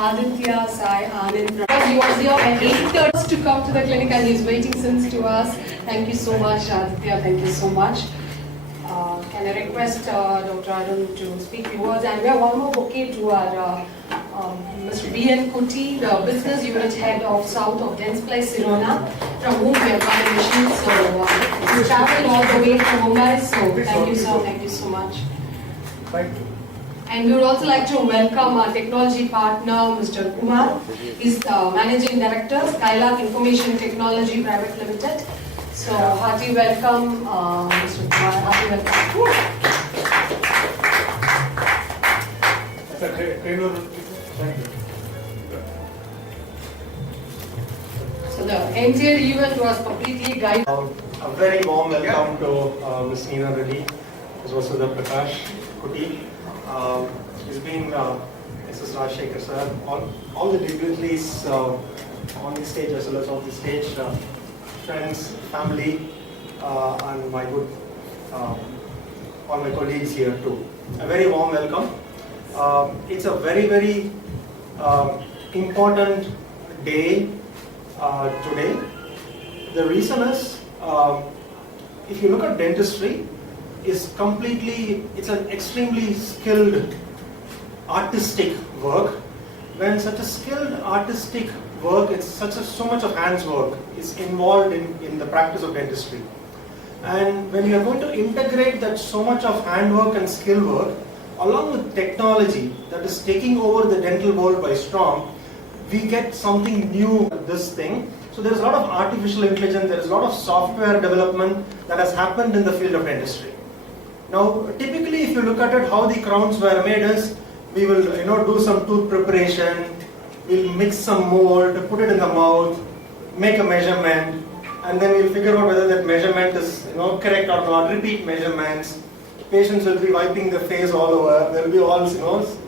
Aditya Sai Anand. He was here at 8:30 to come to the clinic and he's waiting since to us. Thank you so much, Aditya. Thank you so much. Can I request Dr. Arun to speak a few words? And we have one more bouquet to our Mr. B.N. Kuti, the business unit head of South of Dentsply Sirona, from whom we have got a mission. So he's traveled all the way from Mumbai. So thank you so much. Thank you. And we would also like to welcome our technology partner, Mr. Kumar. He's the Managing Director, Skylark Information Technology Private Limited. So hearty welcome, Mr. Kumar. Hearty welcome. Thank you. So the entire event was completely guided. A very warm welcome to Ms. Neena Reddy, as well as the Prakash Kuti. He's been Mrs. Rajshekhar sir, all the dignitaries on the stage as well as off the stage, friends, family, and my good, all my colleagues here too. A very warm welcome. It's a very, very important day today. The reason is, if you look at dentistry, it's an extremely skilled artistic work. When such a skilled artistic work, it's so much of hands work is involved in the practice of dentistry. And when you are going to integrate that so much of handwork and skill work along with technology that is taking over the dental world by storm, we get something new with this thing. So there is a lot of artificial intelligence, there is a lot of software development that has happened in the field of dentistry. Now, typically, if you look at it, how the crowns were made is, we will do some tooth preparation, we'll mix some mold, put it in the mouth, make a measurement, and then we'll figure out whether that measurement is correct or not. Repeat measurements. Patients will be wiping the face all over. There will be all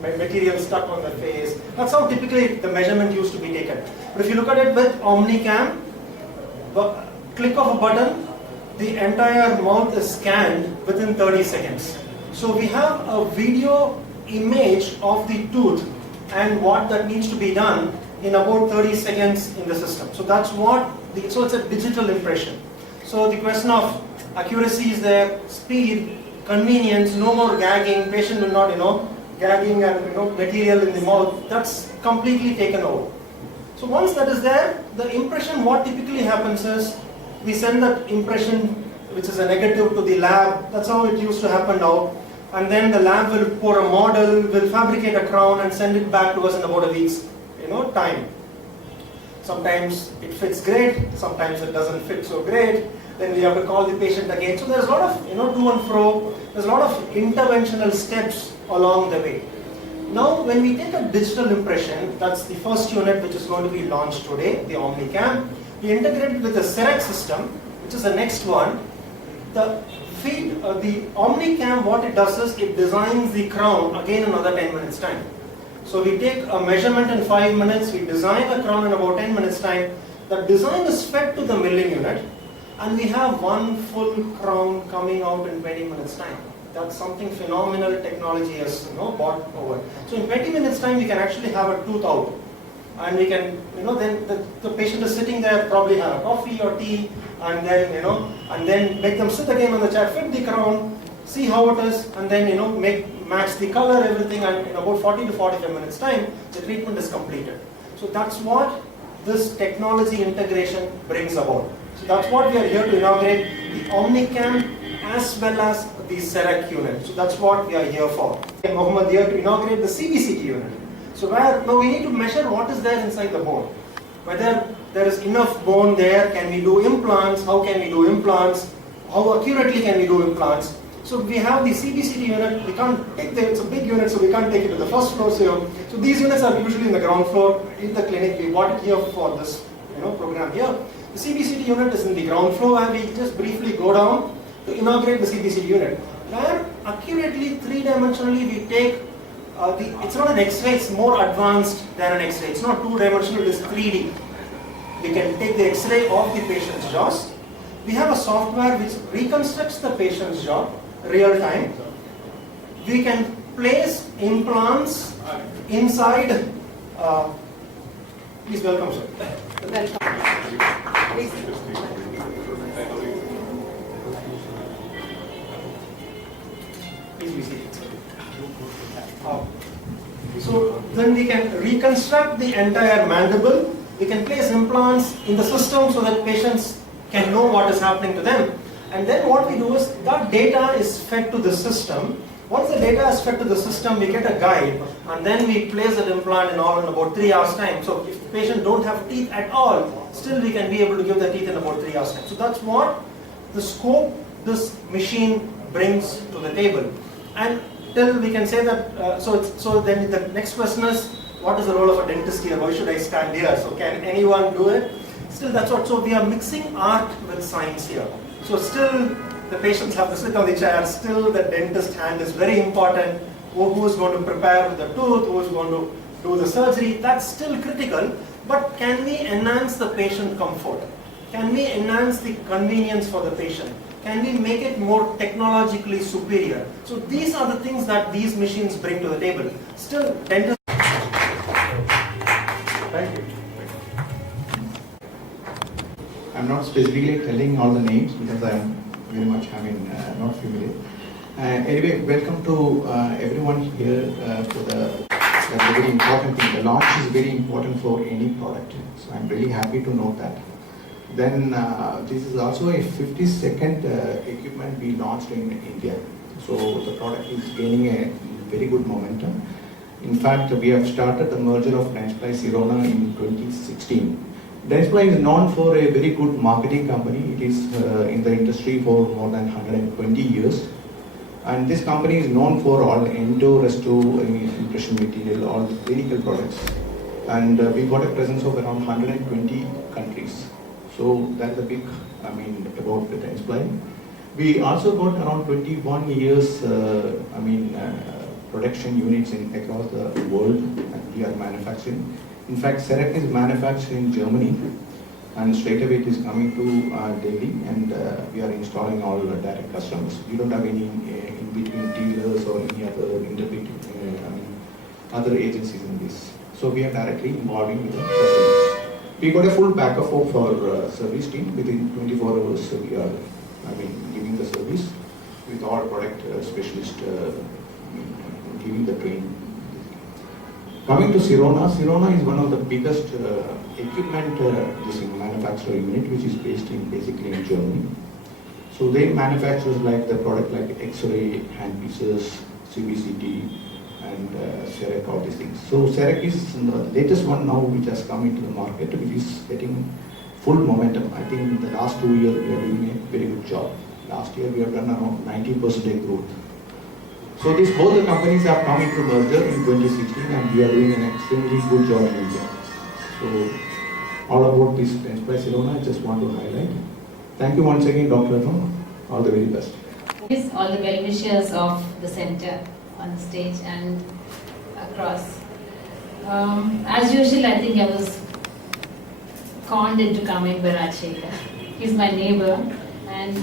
material stuck on the face. That's how typically the measurement used to be taken. But if you look at it with OmniCam, click of a button, the entire mouth is scanned within 30 seconds. So we have a video image of the tooth and what that needs to be done in about 30 seconds in the system. So that's so it's a digital impression. So the question of accuracy is there, speed, convenience, no more gagging, patient will not, gagging and material in the mouth, that's completely taken over. So once that is there, the impression, what typically happens is, we send that impression, which is a negative, to the lab. That's how it used to happen now. And then the lab will pour a model, will fabricate a crown and send it back to us in about a week's time. Sometimes it fits great, sometimes it doesn't fit so great. Then we have to call the patient again. So there's a lot of to and fro. There's a lot of interventional steps along the way. Now, when we take a digital impression, that's the first unit which is going to be launched today, the OmniCam. We integrate it with the CEREC system, which is the next one. The OmniCam, what it does is, it designs the crown again another 10 minutes time. So we take a measurement in 5 minutes, we design a crown in about 10 minutes time. The design is fed to the milling unit, and we have one full crown coming out in 20 minutes time. That's something phenomenal technology has brought over. So in 20 minutes time, we can actually have a tooth out. And we can, then the patient is sitting there, probably have a coffee or tea, and then make them sit again on the chair, fit the crown, see how it is, and then match the color, everything, and in about 40 to 45 minutes time, the treatment is completed. So that's what this technology integration brings about. So that's what we are here to inaugurate, the OmniCam as well as the CEREC unit. So that's what we are here for. And Mohammed here to inaugurate the CBCT unit. So now we need to measure what is there inside the bone. Whether there is enough bone there, can we do implants, how can we do implants, how accurately can we do implants. So we have the CBCT unit, we can't take it's a big unit, so we can't take it to the first floor. So these units are usually in the ground floor in the clinic. We bought it here for this program here. The CBCT unit is in the ground floor, and we just briefly go down to inaugurate the CBCT unit. Where accurately, three-dimensionally, we take it's not an X-ray, it's more advanced than an X-ray. It's not two-dimensional, it is 3D. We can take the X-ray of the patient's jaws. We have a software which reconstructs the patient's jaw real time. We can place implants inside Please welcome, sir. Welcome. Please. Please be seated, sir. So then we can reconstruct the entire mandible. We can place implants in the system so that patients can know what is happening to them. And then what we do is that data is fed to the system. Once the data is fed to the system, we get a guide, and then we place that implant in about 3 hours time. So if the patient don't have teeth at all, still we can be able to give the teeth in about 3 hours time. So that's what the scope this machine brings to the table. And till we can say that, so then the next question is, what is the role of a dentist here? Why should I stand here? So can anyone do it? Still that's what, so we are mixing art with science here. So still the patients have to sit on the chair, still the dentist hand is very important. Who is going to prepare the tooth, who is going to do the surgery, that's still critical. But can we enhance the patient comfort? Can we enhance the convenience for the patient? Can we make it more technologically superior? So these are the things that these machines bring to the table. Still, dentists. Thank you. I'm not specifically telling all the names because I am very much not familiar. Anyway, welcome to everyone here for that's very important thing. The launch is very important for any product. So I'm really happy to note that. Then this is also a 52nd equipment we launched in India. So the product is gaining a very good momentum. In fact, we have started the merger of Dentsply Sirona in 2016. Dentsply is known for a very good marketing company. It is in the industry for more than 120 years. And this company is known for all endo, resto, impression material, all clinical products. And we got a presence of around 120 countries. So that's a big, about the Dentsply. We also got around 21 years, production units across the world, and we are manufacturing. In fact, Serec is manufactured in Germany, and straight away it is coming to Delhi, and we are installing all direct customers. We don't have any in-between dealers or any other other agencies in this. So we are directly involving with the customers. We got a full backup of our service team. Within 24 hours, we are giving the service with all product specialists giving the training. Coming to Sirona, Sirona is one of the biggest equipment manufacturer unit, which is based basically in Germany. So they manufacture the product like X-ray, handpieces, CBCT, and Serec, all these things. So Serec is the latest one now, which has come into the market, which is getting full momentum. I think in the last 2 years we are doing a very good job. Last year we have done around 90% growth. So both the companies have come into merger in 2016, and we are doing an extremely good job in India. So all about this Dentsply Sirona, I just want to highlight. Thank you once again, Dr. Arun. All the very best. All the well-wishers of the center on the stage and across. As usual, I think I was conned into coming by Rajshekar. He's my neighbor, and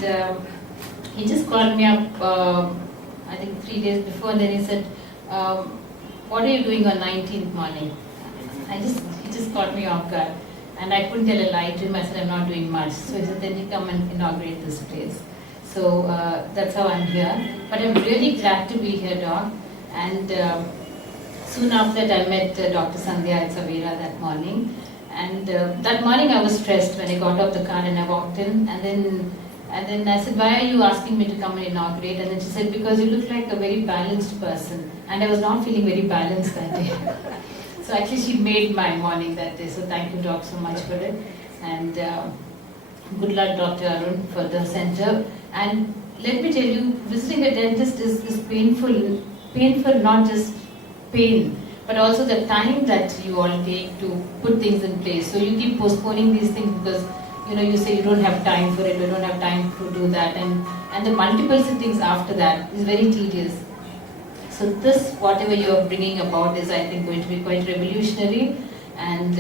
he just called me up I think 3 days before, and then he said, what are you doing on 19th morning? He just caught me off guard, and I couldn't tell a lie to him. I said, I'm not doing much. So he said, then you come and inaugurate this place. So that's how I'm here. But I'm really glad to be here, Doc. And soon after that, I met Dr. Sandhya at Savera that morning. And that morning I was stressed when I got off the car and I walked in, and then I said, why are you asking me to come and inaugurate? And then she said, because you look like a very balanced person. And I was not feeling very balanced that day. So actually she made my morning that day. So thank you, Doc, so much for it. And good luck, Dr. Arun, for the center. And let me tell you, visiting a dentist is painful. Painful, not just pain, but also the time that you all take to put things in place. So you keep postponing these things because you say you don't have time for it, you don't have time to do that, and the multiple sittings after that is very tedious. So this, whatever you are bringing about, is I think going to be quite revolutionary, and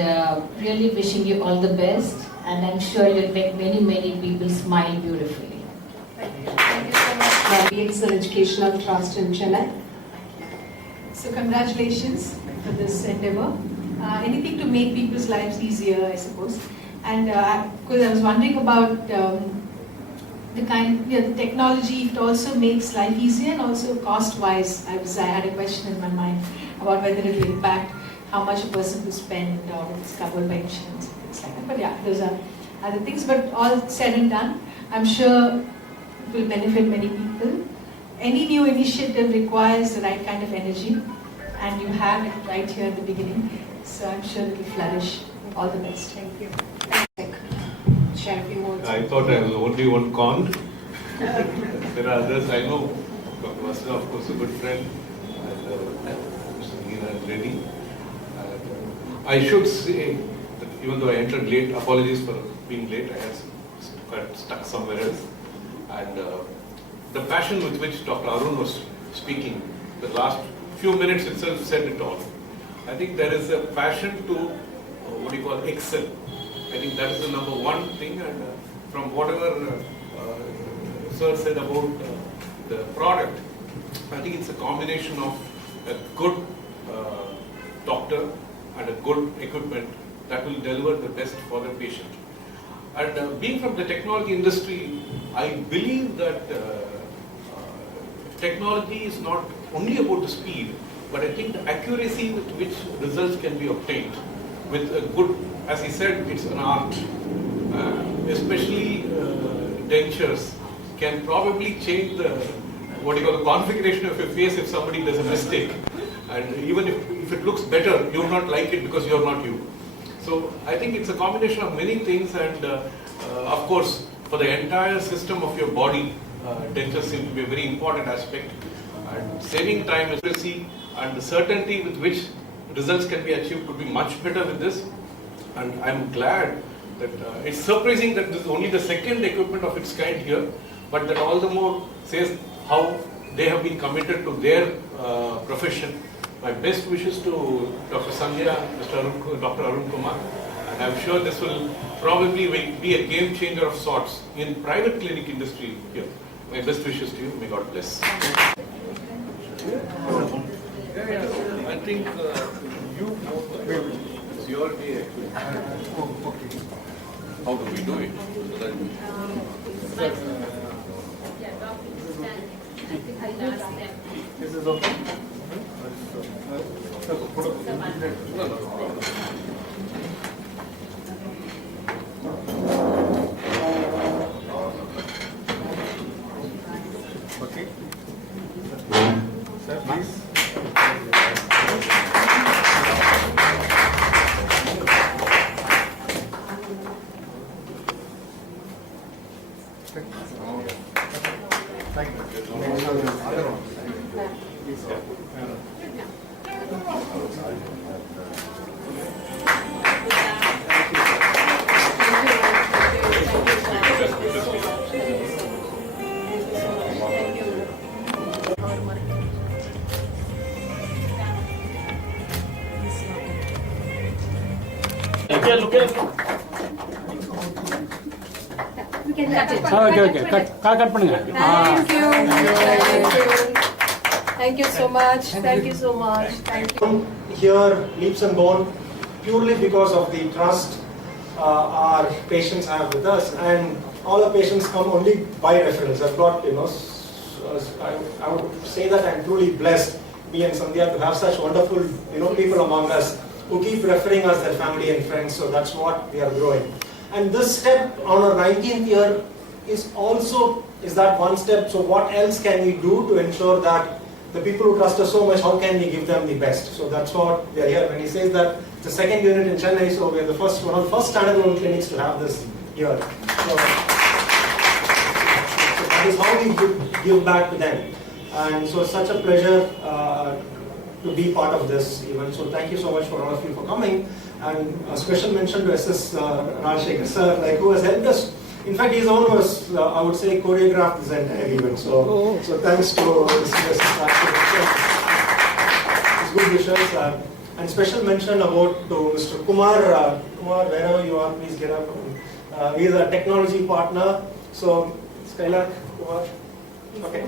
really wishing you all the best, and I'm sure you'll make many people smile beautifully. Thank you so much. It's an educational trust in Chennai. So congratulations for this endeavor. anything to make people's lives easier, I suppose. And because I was wondering about the the technology, it also makes life easier, and also cost-wise, I had a question in my mind about whether it will impact how much a person will spend or it's covered by insurance and things like that. But yeah, those are other things. But all said and done, I'm sure it will benefit many people. Any new initiative requires the right kind of energy, and you have it right here at the beginning. So I'm sure it will flourish. All the best. Thank you. Share a few words. I thought I was the only one conned. There are others. I know Dr. Vasudha, of course, a good friend, and Mr. Neera Reddy. I should say that even though I entered late, apologies for being late. I got stuck somewhere else. And the passion with which Dr. Arun was speaking, the last few minutes itself said it all. I think there is a passion to excel. I think that is the number one thing, and from whatever Sir said about the product, I think it's a combination of a good doctor and a good equipment that will deliver the best for the patient. And being from the technology industry, I believe that technology is not only about the speed, but I think the accuracy with which results can be obtained with a good, as he said, it's an art. Especially dentures can probably change the the configuration of your face if somebody does a mistake. And even if it looks better, you will not like it because you are not you. So I think it's a combination of many things, and of course, for the entire system of your body, dentures seem to be a very important aspect. And saving time, accuracy, and the certainty with which results can be achieved could be much better with this. And I'm glad that it's surprising that this is only the second equipment of its kind here, but that all the more says how they have been committed to their profession. My best wishes to Dr. Sandhya, Dr. Arun Kumar, and I'm sure this will probably be a game changer of sorts in private clinic industry here. My best wishes to you. May God bless. I think it's your day actually. How do we do it? So that Yeah, doctor is standing. I think I'll ask them. This is okay. no problem. Okay. Sir, please. Thank you. Okay cut பண்ணுங்க Thank you so much. Thank you so much. Thank you. Here, leaps and bounds, purely because of the trust our patients have with us, and all our patients come only by reference. I've got, I would say that I'm truly blessed, me and Sandhya, to have such wonderful, people among us who keep referring us their family and friends. So that's what we are growing. And this step on our 19th year is that one step. So what else can we do to ensure that the people who trust us so much, how can we give them the best? So that's what we are here. When he says that it's the second unit in Chennai, so we are one of the first standalone clinics to have this here. So that is how we give back to them. And so it's such a pleasure to be part of this event. So thank you so much for all of you for coming. And a special mention to SS Rajshekhar sir, who has helped us. In fact, he's the one who has, I would say, choreographed this entire event. So thanks to SS Rajshekhar. His good wishes. And special mention to Mr. Kumar. Kumar, wherever you are, please get up. He is a technology partner. So, Skylar, Kumar. Okay.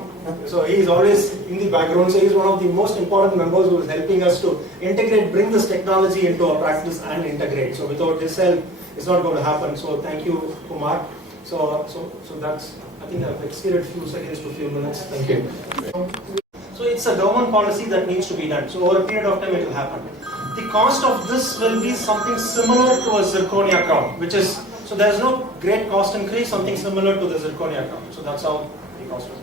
So he is always in the background. So he is one of the most important members who is helping us to integrate, bring this technology into our practice and integrate. So without his help, it's not going to happen. So thank you, Kumar. So that's, I think I've exceeded few seconds to few minutes. Thank you. So it's a government policy that needs to be done. So over a period of time it will happen. The cost of this will be something similar to a zirconia crown, which is, so there's no great cost increase, something similar to the zirconia crown. So that's how the cost is going.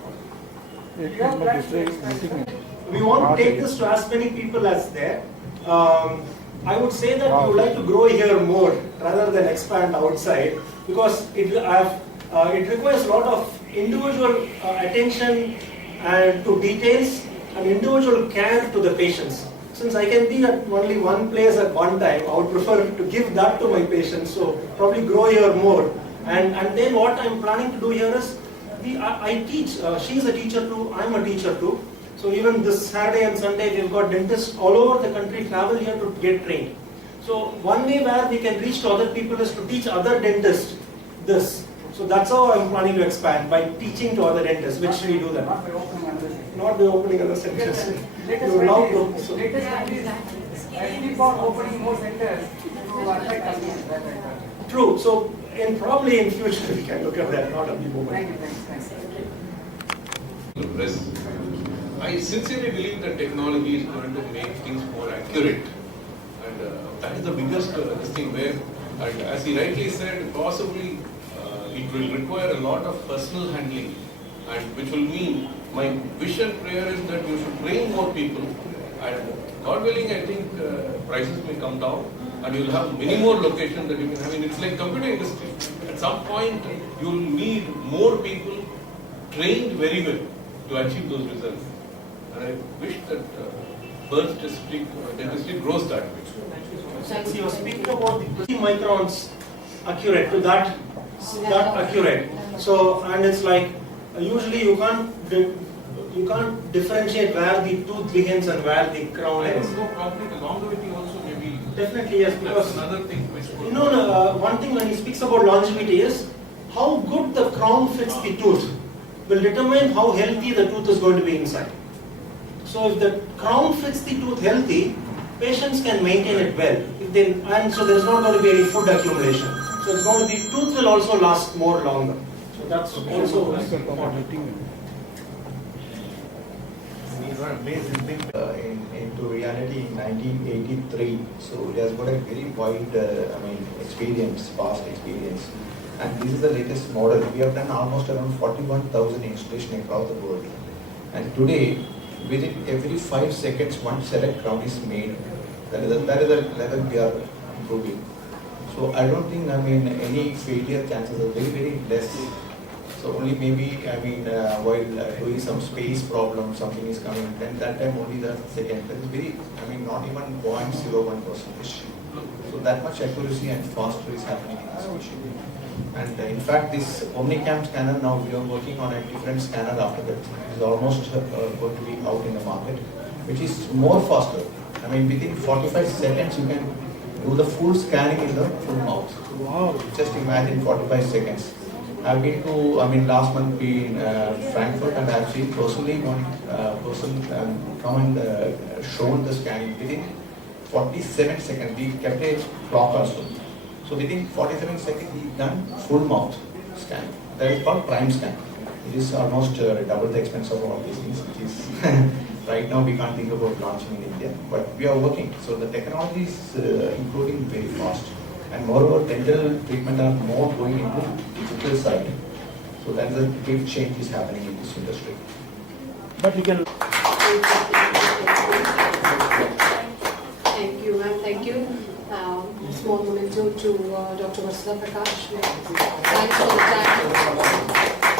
We want to take this to as many people as there. I would say that we would like to grow here more rather than expand outside, because it requires a lot of individual attention and to details and individual care to the patients. Since I can be at only one place at one time, I would prefer to give that to my patients. So probably grow here more. And then what I'm planning to do here is, I teach. She's a teacher too. I'm a teacher too. So even this Saturday and Sunday, we've got dentists all over the country travel here to get trained. So one way where we can reach to other people is to teach other dentists this. So that's how I'm planning to expand, by teaching to other dentists, which we do that. Not by opening other centers. You would love to. So. Keep on opening more centers to attract customers. True. So probably in future we can look at that, not at the moment. Thanks. I sincerely believe that technology is going to make things more accurate, and that is the biggest thing where, and as he rightly said, possibly it will require a lot of personal handling, and which will mean, my wish and prayer is that you should train more people, and God willing, I think prices may come down, and you will have many more locations that you can have. It's like computer industry. At some point, you will need more people trained very well to achieve those results. And I wish that birth dentistry grows that way. Since you are speaking about the 3 microns accurate to that accurate. So, and it's like usually you can't differentiate where the tooth begins and where the crown I ends. don't know probably the longevity also maybe. Definitely yes, because That's another thing which one thing when he speaks about longevity is how good the crown fits the tooth will determine how healthy the tooth is going to be inside. So if the crown fits the tooth healthy, patients can maintain it well. And so there's not going to be any food accumulation. So it's going to be, tooth will also last more longer. So that's also important. We were amazed into reality in 1983. So it has got a very wide, past experience. And this is the latest model. We have done almost around 41,000 installations across the world. And today, within every 5 seconds, one select crown is made. That is the level we are improving. So I don't think, any failure chances are very, very less. So only maybe, while doing some space problem, something is coming, then that time only the second. That is very, not even 0.01%. So that much accuracy and faster is happening in this machine. And in fact, this Omnicam scanner, now we are working on a different scanner after that. It is almost going to be out in the market, which is more faster. Within 45 seconds, you can do the full scanning in the full mouth. Wow. Just imagine 45 seconds. I've been to, last month in Frankfurt, and I've seen personally one person come and shown the scanning within 47 seconds. We kept a clock also. So within 47 seconds, he done full mouth scan. That is called prime scan. It is almost double the expense of all these things, which is right now we can't think about launching in India, but we are working. So the technology is improving very fast. And moreover, dental treatment are more going into digital side. So that is a big change is happening in this industry. But you can. Thank you, ma'am. Thank you. Small memento to Dr. Vasudha Prakash. Thanks for the time.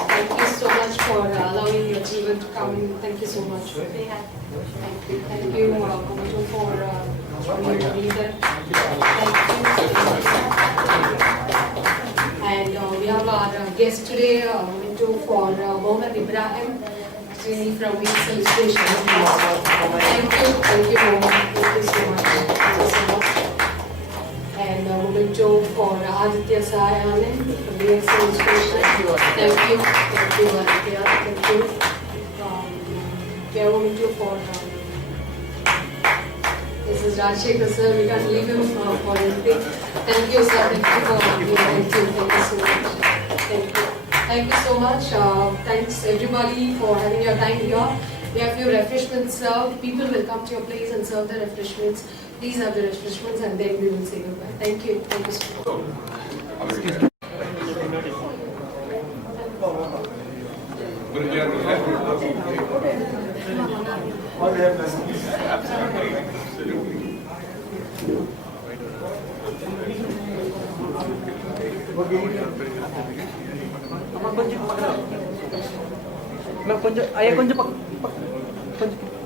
Thank you so much for allowing your children to come in. Thank you so much. Thank you. Thank you, memento for being a leader. Thank you. And we have our guest today, memento for Mohammed Ibrahim, from Wheels Illustration. Thank you, Mohammed. Thank you so much. Thank you so much. And memento for Aditya Sai Anand for the excellent inspiration. Thank you, Aditya. Thank you. We have memento for this is Rajshekhar sir. We can't leave him for anything. Thank you, sir. Thank you for being Thank you so much. Thank you. Thank you so much. Thanks everybody for having your time here. We have few refreshments served. People will come to your place and serve the refreshments. Please have the refreshments and then we will say goodbye. Thank you. Thank you so much. All their blessings.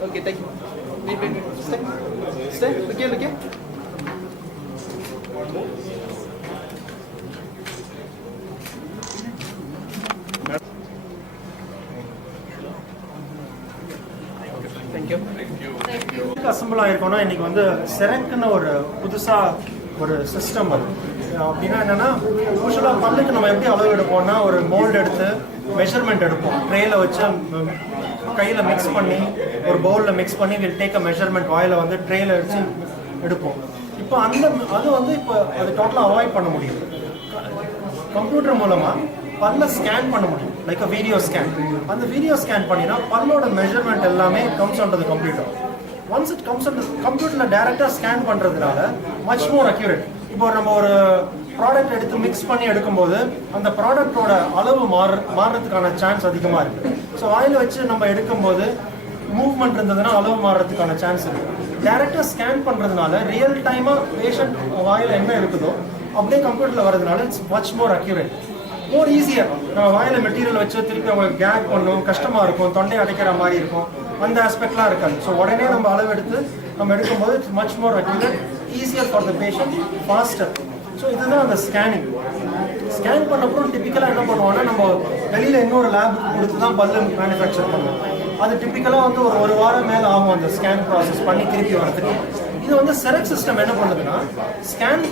Okay, thank you. Wait. Stay. Look here. Assemble ஆயிருக்கோம்னா இன்னைக்கு வந்து செரக்குன்னு ஒரு புதுசா ஒரு system வருது. அப்படின்னா என்னன்னா யூஸ்வலாக பல்லுக்கு நம்ம எப்படி அளவு எடுப்போம்னா ஒரு மோல்டு எடுத்து மெஷர்மெண்ட் எடுப்போம். ட்ரேல வச்சு கையில் மிக்ஸ் பண்ணி ஒரு பவுலில் மிக்ஸ் பண்ணி வில் டேக் அ மெஷர்மெண்ட் வாயில் வந்து ட்ரேல வச்சு எடுப்போம். இப்போ அது வந்து இப்போ அது டோட்டலாக அவாய்ட் பண்ண முடியும். கம்ப்யூட்டர் மூலமாக பல்ல ஸ்கேன் பண்ண முடியும், லைக் அ வீடியோ ஸ்கேன். அந்த வீடியோ ஸ்கேன் பண்ணினா பல்லோட மெஷர்மெண்ட் எல்லாமே comes on to the computer. Once it comes on to கம்ப்யூட்டரில் டேரெக்டாக ஸ்கேன் பண்ணுறதுனால மச் மோர் அக்யூரேட். இப்போ நம்ம ஒரு ப்ராடக்ட் எடுத்து மிக்ஸ் பண்ணி எடுக்கும்போது அந்த ப்ராடக்டோட அளவு மாறுறதுக்கான சான்ஸ் அதிகமாக இருக்குது. ஸோ வாயில் வச்சு நம்ம எடுக்கும்போது மூவ்மெண்ட் இருந்ததுன்னா அளவு மாறுறதுக்கான சான்ஸ் இருக்குது. டேரெக்டாக ஸ்கேன் பண்ணுறதுனால ரியல் டைமாக பேஷண்ட் வாயில் என்ன இருக்குதோ அப்படியே கம்ப்யூட்டரில் வரதுனால இட்ஸ் மச் மோர் அக்யூரேட், மோர் ஈஸியாக. நம்ம வாயில் மெட்டீரியல் வச்சு திருப்பி அவங்க கேக் பண்ணும், கஷ்டமாக இருக்கும், தொண்டை அடைக்கிற மாதிரி இருக்கும், அந்த ஆஸ்பெக்ட்லாம் இருக்காது. ஸோ உடனே நம்ம அளவு எடுத்து நம்ம எடுக்கும்போது it's much more accurate, easier for the patient, faster. So இதுதான் அந்த ஸ்கேனிங். ஸ்கேன் பண்ணப்பறம் டிப்பிக்கலாக என்ன பண்ணுவோம்னா நம்ம வெளியில் இன்னொரு லேபுக்கு கொடுத்து தான் பல்லு மேனுஃபேக்சர் பண்ணுவோம். அது டிப்பிக்கலாக வந்து ஒரு வாரம் மேலே ஆகும் அந்த ஸ்கேன் ப்ராசஸ் பண்ணி திருப்பி வரதுக்கு. இது வந்து செரக் சிஸ்டம் என்ன பண்ணுதுன்னா ஸ்கேன்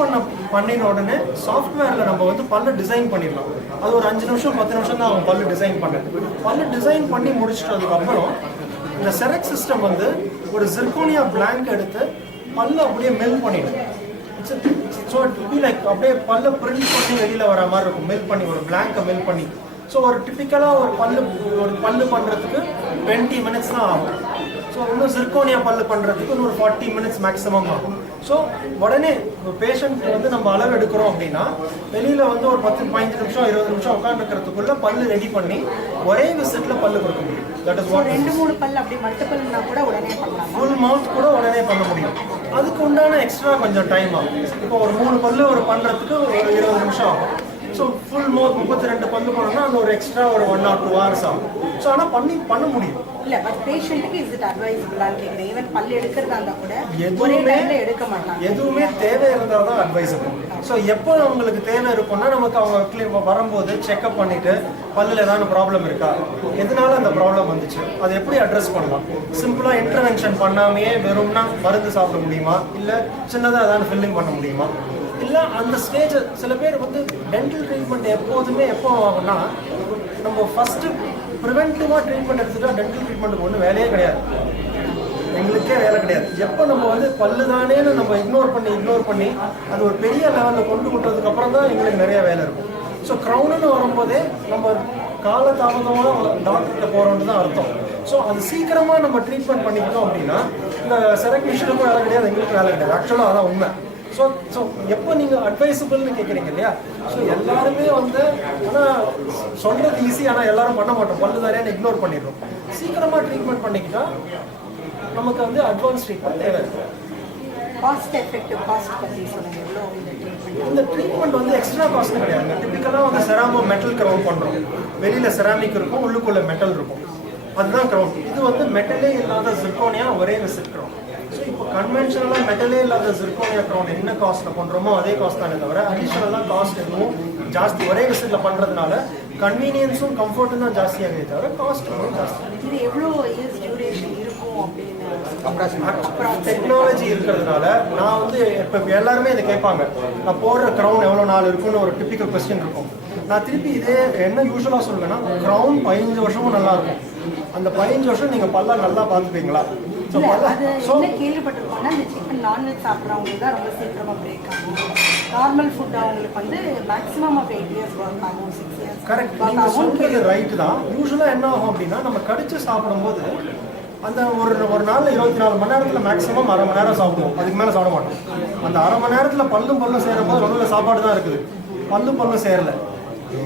பண்ணின உடனே சாஃப்ட்வேரில் நம்ம வந்து பல்லு டிசைன் பண்ணிடலாம். அது ஒரு 5 நிமிஷம் 10 நிமிஷம் தான் அவங்க பல்லு டிசைன் பண்ணது. பல்லு டிசைன் பண்ணி முடிச்சிட்டதுக்கப்புறம் இந்த செரக் சிஸ்டம் வந்து ஒரு ஜிர்கோனியா பிளாங்க் எடுத்து பல்லு அப்படியே மெல் பண்ணிடும். ஸோ லைக் அப்படியே பல்ல பிரிண்ட் பண்ணி வெளியில் வர மாதிரி இருக்கும், மெல் பண்ணி ஒரு பிளாங்கை மெல் பண்ணி. ஸோ ஒரு டிப்பிக்கலாக ஒரு பல்லு பண்ணுறதுக்கு 20 மினிட்ஸ் தான் ஆகும். ஸோ இன்னும் ஜிர்கோனியா பல்லு பண்ணுறதுக்கு இன்னொரு 40 மினிட்ஸ் மேக்ஸிமம் ஆகும். ஸோ உடனே பேஷண்ட் வந்து நம்ம அளவு எடுக்கிறோம் அப்படின்னா வெளியில் வந்து ஒரு 10-15 நிமிஷம் 20 நிமிஷம் உட்காந்துக்கிறதுக்குள்ள பல்லு ரெடி பண்ணி ஒரே விசிட்டில் பல்லு கொடுக்க முடியும். தட் இஸ் வாட் 2-3 பல் அப்படி மல்டிபிள்னா கூட உடனே பண்ணலாம். ஃபுல் மவுத் கூட உடனே பண்ண முடியும். அதுக்கு உண்டான எக்ஸ்ட்ரா கொஞ்சம் டைம் ஆகும். இப்போ ஒரு 3 பல்லு ஒரு பண்ணுறதுக்கு ஒரு 20 நிமிஷம் ஆகும். ஸோ ஃபுல் மவுத் 32 பல்லு பண்ணோம்னா அந்த ஒரு எக்ஸ்ட்ரா ஒரு 1 or 2 hours ஆகும். ஸோ ஆனால் பண்ண முடியும். இல்லை பட் பேஷண்ட்டுக்கு இஸ் இட் அட்வைசபிளான்னு கேட்குறேன். ஈவன் பல் எடுக்கிறதா இருந்தால் கூட ஒரே எதுவுமே டைமில் எடுக்க மாட்டாங்க. எதுவுமே தேவை இருந்தால் தான் அட்வைசபிள். ஸோ எப்போ அவங்களுக்கு தேவை இருக்கும்னா நமக்கு அவங்க வரும்போது செக்அப் பண்ணிட்டு பல்லில் ஏதாவது ப்ராப்ளம் இருக்கா, எதனால அந்த ப்ராப்ளம் வந்துச்சு, அதை எப்படி அட்ரஸ் பண்ணலாம். சிம்பிளாக இன்டர்வென்ஷன் பண்ணாமையே வெறும்னா மருந்து சாப்பிட முடியுமா, இல்லை சின்னதாக ஏதாவது ஃபில்லிங் பண்ண முடியுமா, இல்லை அந்த ஸ்டேஜ். சில பேர் வந்து டென்டல் ட்ரீட்மெண்ட் எப்போதுமே எப்போ ஆகும்னா நம்ம ஃபஸ்ட்டு ப்ரிவென்டிவாக ட்ரீட்மெண்ட் எடுத்துட்டா டென்டல் ட்ரீட்மெண்ட்டுக்கு ஒன்றும் வேலையே கிடையாது, எங்களுக்கே வேலை கிடையாது. எப்போ நம்ம வந்து பல்லு தானேன்னு நம்ம இக்னோர் பண்ணி அது ஒரு பெரிய லெவலில் கொண்டு விட்டதுக்கப்புறம் தான் எங்களுக்கு நிறைய வேலை இருக்கும். ஸோ க்ரௌனுன்னு வரும்போதே நம்ம காலதாமதமாக டாக்டர்கிட்ட போகிறோன்னு தான் அர்த்தம். ஸோ அது சீக்கிரமாக நம்ம ட்ரீட்மெண்ட் பண்ணிக்கணும் அப்படின்னா இந்த செரக் மிஷினுக்கும் வேலை கிடையாது, எங்களுக்கு வேலை கிடையாது. ஆக்சுவலாக அதான் உண்மை. ஸோ எப்போ நீங்கள் அட்வைசபிள்னு கேட்குறீங்க இல்லையா, ஸோ எல்லாருமே வந்து ஆனால் சொல்கிறது ஈஸி, ஆனால் எல்லாரும் பண்ண மாட்டோம். பல்லு தானேன்னு இக்னோர் பண்ணிடுறோம். சீக்கிரமாக ட்ரீட்மெண்ட் பண்ணிக்கிட்டா நமக்கு வந்து அட்வான்ஸ் ட்ரீட்மெண்ட் தேவை. காஸ்ட் எஃபெக்டிவ் காஸ்ட் பற்றி சொல்லுங்கள். எவ்வளோ இந்த ட்ரீட்மெண்ட் வந்து எக்ஸ்ட்ரா காஸ்ட் கிடையாது. டிப்பிக்கலாக வந்து செராமோ மெட்டல் க்ரௌன் பண்ணுறோம். வெளியில் செராமிக் இருக்கும், உள்ளுக்குள்ளே மெட்டல் இருக்கும், அதுதான் க்ரௌன். இது வந்து மெட்டலே இல்லாத ஜிர்கோனியா ஒரே விசிட் க்ரௌன். ஸோ இப்போ கன்வென்ஷனலாக மெட்டலே இல்லாத ஜிர்கோனியா க்ரௌன் என்ன காஸ்ட்டில் பண்ணுறோமோ அதே காஸ்ட் தானே தவிர அடிஷ்னலாக காஸ்ட் எதுவும் ஜாஸ்தி ஒரே விசிட்டில் பண்ணுறதுனால கன்வீனியன்ஸும் கம்ஃபர்ட்டும் தான் ஜாஸ்தியாகவே தவிர காஸ்ட் வந்து ஜாஸ்தி. இது எவ்வளோ இயர்ஸ் டியூரேஷன் இருக்கும் அப்படின்னு டெக்னாலஜி இருக்கிறதுனால நான் வந்து இப்போ எல்லாருமே இதை கேட்பாங்க, நான் போடுற க்ரௌன் எவ்வளோ நாள் இருக்குன்னு ஒரு டிப்பிக்கல் கொஸ்டின் இருக்கும். நான் திருப்பி இதே என்ன யூஸ்வலாக சொல்லுவேன்னா, க்ரௌன் 15 வருஷமும் நல்லா இருக்கும். அந்த 15 வருஷம் நீங்கள் பல்லா நல்லா பார்த்துப்பீங்களா? ஸோ என்ன கேள்விப்பட்டிருக்கோம்னா, இந்த சிக்கன் நான்வெஜ் சாப்பிட்றவங்களுக்கு தான் ரொம்ப சீக்கிரமாக பிரேக் ஆகும். நார்மல் ஃபுட் அவங்களுக்கு வந்து மேக்ஸிமம் ஆஃப் 8 இயர்ஸ் ஒர்க் ஆகும், 6 இயர்ஸ். கரெக்ட், நீங்கள் சொல்கிறது ரைட்டு தான். யூஸ்வலாக என்ன ஆகும் அப்படின்னா, நம்ம கடிச்சு சாப்பிடும்போது அந்த ஒரு நாளில் 24 மணி நேரத்தில் மேக்ஸிமம் அரை மணி நேரம் சாப்பிடுவோம், அதுக்கு மேலே சாப்பிட மாட்டோம். அந்த அரை மணி நேரத்தில் பல்லும் சேரும் போது நடுவில் சாப்பாடு தான் இருக்குது, பல்லும் சேரலை.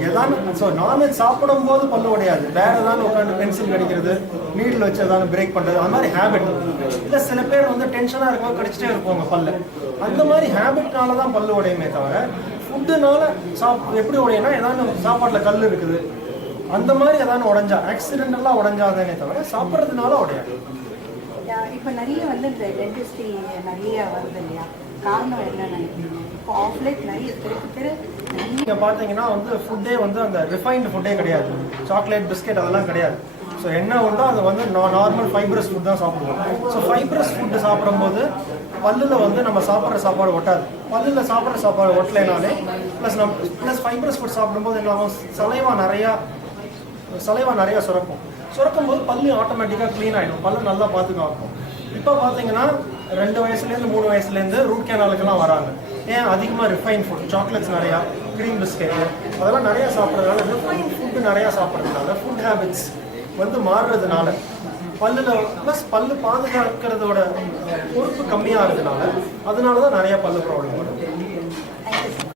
ஏதாவது ஸோ நான்வெஜ் சாப்பிடும் போது பல்லு உடையாது, வேற ஏதாவது உட்காந்து பென்சில் கடிக்கிறது, நீடில் வச்சு ஏதாவது பிரேக் பண்ணுறது, அந்த மாதிரி ஹேபிட். இல்லை சில பேர் வந்து டென்ஷனாக இருக்கும்போது கடிச்சிட்டே இருப்பாங்க பல்லு, அந்த மாதிரி ஹேபிட்னால தான் பல்லு உடையுமே தவிர ஃபுட்டுனால எப்படி உடையும்னா, ஏதாவது சாப்பாட்டில் கல் இருக்குது அந்த மாதிரி ஏதாவது உடஞ்சா ஆக்சிடென்டெல்லாம் உடஞ்சாதானே தவிர சாப்பிட்றதுனால உடையாது. இப்போ நிறைய வந்து இந்த டென்டிஸ்ட்ரி நிறைய வருது இல்லையா, காரணம் என்ன நினைக்கிறீங்க? இப்போ ஆஃப்லைட் நிறைய தெருக்கு நீங்கள் பார்த்தீங்கன்னா வந்து ஃபுட்டே வந்து அந்த ரிஃபைன்டு ஃபுட்டே கிடையாது, சாக்லேட் பிஸ்கெட் அதெல்லாம் கிடையாது. ஸோ என்ன உண்டோ அது வந்து நார்மல் ஃபைப்ரஸ் ஃபுட் தான் சாப்பிடுவோம். ஸோ ஃபைப்ரஸ் ஃபுட்டு சாப்பிடும்போது பல்லில் வந்து நம்ம சாப்பிட்ற சாப்பாடு ஒட்டாது. பல்லில் சாப்பிட்ற சாப்பாடு ஒட்டலைனாலே ப்ளஸ் ஃபைப்ரஸ் ஃபுட் சாப்பிடும்போது என்ன ஆகும், சலைவா நிறையா சுரக்கும் போது பல்லு ஆட்டோமேட்டிக்காக க்ளீன் ஆகிடும், பல்லு நல்லா பார்த்துக்காக்கும். இப்போ பார்த்தீங்கன்னா 2 வயசுலேருந்து 3 வயசுலேருந்து ரூட் கேனாலுக்கெல்லாம் வராங்க. ஏன்? அதிகமாக ரிஃபைன் ஃபுட், சாக்லேட்ஸ் நிறையா, க்ரீம் பிஸ்கெட்டு அதெல்லாம் நிறையா சாப்பிட்றதுனால, ரிஃபைன் ஃபுட்டு நிறையா சாப்பிட்றதுனால, ஃபுட் ஹேபிட்ஸ் வந்து மாறுறதுனால, பல்லில் ப்ளஸ் பல்லு பாதுகாக்கிறதோட பொறுப்பு கம்மியாகிறதுனால, அதனால தான் நிறையா பல்லு ப்ராப்ளம் வரும்.